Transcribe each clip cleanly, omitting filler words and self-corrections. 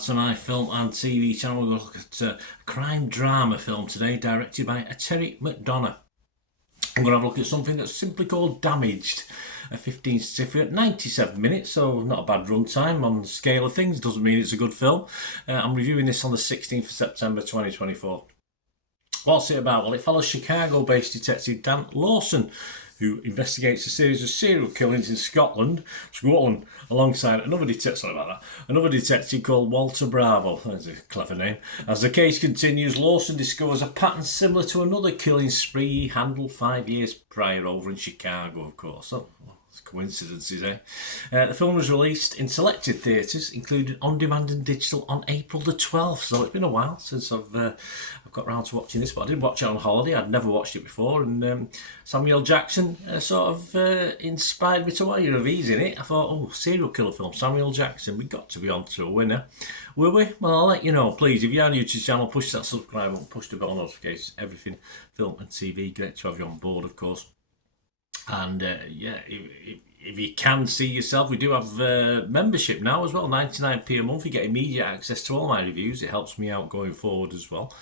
back to my film and TV channel. We're going to look at a crime drama film today, directed by Terry McDonough. I'm going to have a look at something that's simply called Damaged. A 15 certificate, 97 minutes, so not a bad runtime on the scale of things. Doesn't mean it's a good film. I'm reviewing this on the 16th of September 2024. What's it about? Well, it follows Chicago-based detective Dan Lawson, who investigates a series of serial killings in Scotland, alongside another detective called Walter Bravo. That's a clever name. As the case continues, Lawson discovers a pattern similar to another killing spree he handled 5 years prior over in Chicago, of course. Oh, coincidences, eh? The film was released in selected theatres, including on-demand and digital, on April the 12th. So it's been a while since I've got round to watching this, but I did watch it on holiday. I'd never watched it before, and Samuel Jackson sort of inspired me to watch it. He's in it. I thought, oh, serial killer film, Samuel Jackson. We got to be on to a winner, will we? Well, I'll let you know, please. If you're on YouTube channel, push that subscribe button, push the bell notifications, everything film and TV. Great to have you on board, of course. And if you can see yourself, we do have membership now as well, 99p a month. You get immediate access to all my reviews. It helps me out going forward as well.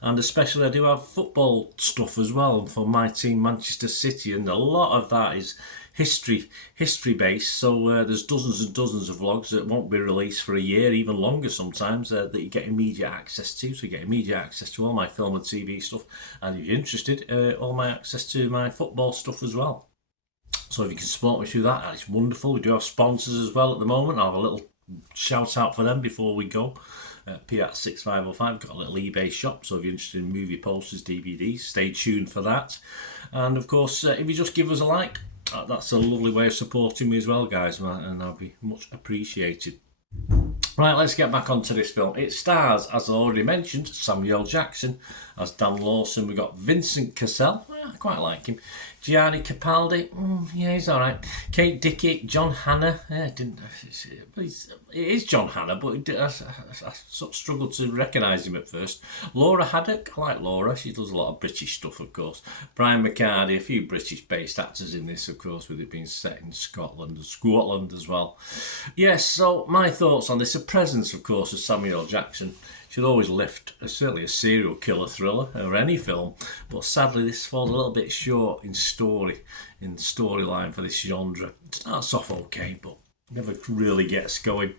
And especially I do have football stuff as well for my team, Manchester City, and a lot of that is history based. So there's dozens and dozens of vlogs that won't be released for a year, even longer sometimes, that you get immediate access to. So you get immediate access to all my film and TV stuff, and if you're interested, all my access to my football stuff as well. So if you can support me through that, it's wonderful. We do have sponsors as well at the moment. I'll have a little shout out for them before we go. Piat6505, got a little eBay shop, so if you're interested in movie posters, DVDs, stay tuned for that. And of course, if you just give us a like, that's a lovely way of supporting me as well, guys, and I'll be much appreciated. Right, let's get back onto this film. It stars, as I already mentioned, Samuel Jackson as Dan Lawson. We've got Vincent Cassel, I quite like him. Gianni Capaldi, yeah, he's alright. Kate Dickie, John Hannah, it is John Hannah, but I sort of struggled to recognise him at first. Laura Haddock, I like Laura, she does a lot of British stuff, of course. Brian McCarthy, a few British-based actors in this, of course, with it being set in Scotland as well. Yes, so my thoughts on this, the presence, of course, of Samuel Jackson should always lift certainly a serial killer thriller or any film, but sadly this falls a little bit short in storyline for this genre. It starts off okay, but never really gets going.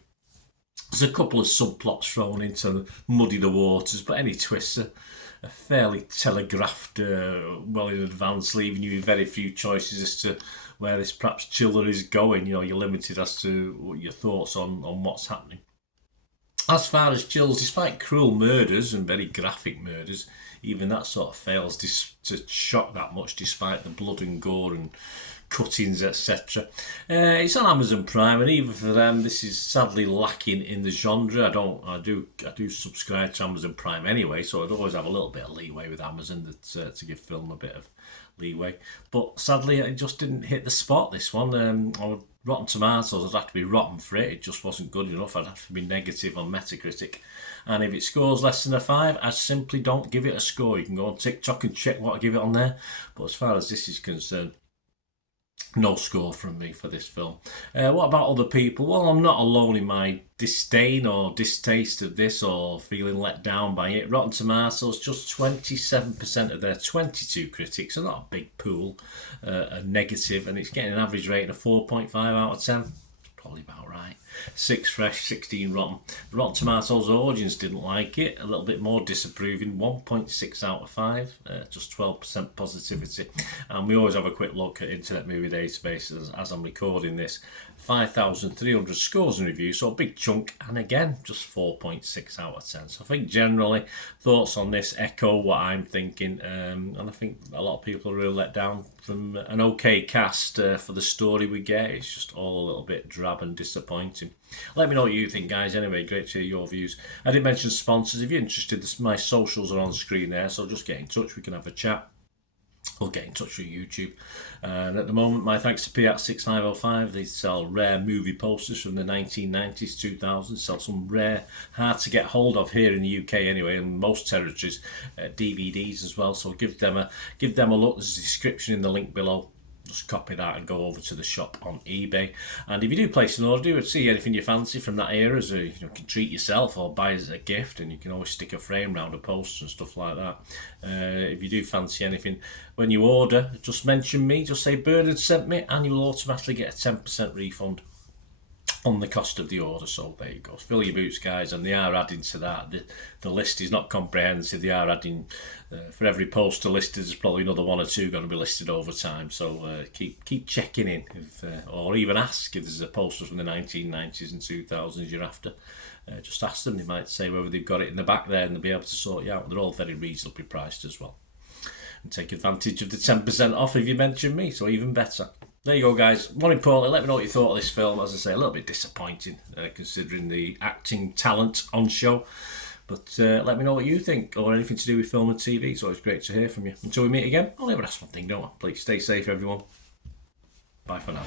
There's a couple of subplots thrown in to muddy the waters, but any twists are fairly telegraphed well in advance, leaving you with very few choices as to where this perhaps chiller is going. You know, you're limited as to what your thoughts on what's happening. As far as chills, despite cruel murders and very graphic murders, even that sort of fails to shock that much, despite the blood and gore and cuttings, etc. It's on Amazon Prime, and even for them, this is sadly lacking in the genre. I do subscribe to Amazon Prime anyway, so I'd always have a little bit of leeway with Amazon to give film a bit of leeway. But sadly, it just didn't hit the spot. This one, Rotten Tomatoes, I'd have to be rotten for it. It just wasn't good enough. I'd have to be negative on Metacritic. And if it scores less than a 5, I simply don't give it a score. You can go on TikTok and check what I give it on there. But as far as this is concerned, no score from me for this film. What about other people? Well, I'm not alone in my disdain or distaste of this or feeling let down by it. Rotten Tomatoes, just 27% of their 22 critics, so not a big pool, are negative, and it's getting an average rating of 4.5 out of 10. Probably about right. 6 fresh, 16 rotten. The Rotten Tomatoes audience didn't like it. A little bit more disapproving. 1.6 out of 5. Just 12% positivity. And we always have a quick look at Internet Movie Database as I'm recording this. 5,300 scores and reviews, so a big chunk. And again, just 4.6 out of 10. So I think generally thoughts on this echo what I'm thinking. And I think a lot of people are really let down from an okay cast for the story we get. It's just all a little bit drab and disappointing. Let me know what you think, guys. Anyway, great to hear your views. I did mention sponsors. If you're interested, my socials are on screen there, so just get in touch. We can have a chat. Or get in touch through YouTube. And at the moment, my thanks to Piat6505. They sell rare movie posters from the 1990s, 2000s. Sell some rare, hard to get hold of here in the UK anyway, and most territories, DVDs as well. So give them a look. There's a description in the link below. just copy that and go over to the shop on eBay. And if you do place an order, do see anything you fancy from that era, so you can treat yourself or buy as a gift, and you can always stick a frame round a poster and stuff like that. If you do fancy anything, when you order, just mention me, just say Bernard sent me, and you will automatically get a 10% refund on the cost of the order. So there you go, fill your boots, guys. And they are adding to that. The list is not comprehensive. They are adding for every poster listed, there's probably another one or two going to be listed over time. So keep checking in, or even ask if there's a poster from the 1990s and 2000s you're after. Just ask them. They might say whether they've got it in the back there, and they'll be able to sort you out. They're all very reasonably priced as well. And take advantage of the 10% off if you mention me, so even better. There you go, guys. More importantly, let me know what you thought of this film. As I say, a little bit disappointing considering the acting talent on show. But let me know what you think, or anything to do with film and TV. It's always great to hear from you. Until we meet again, I'll never ask one thing, don't I? Please stay safe, everyone. Bye for now.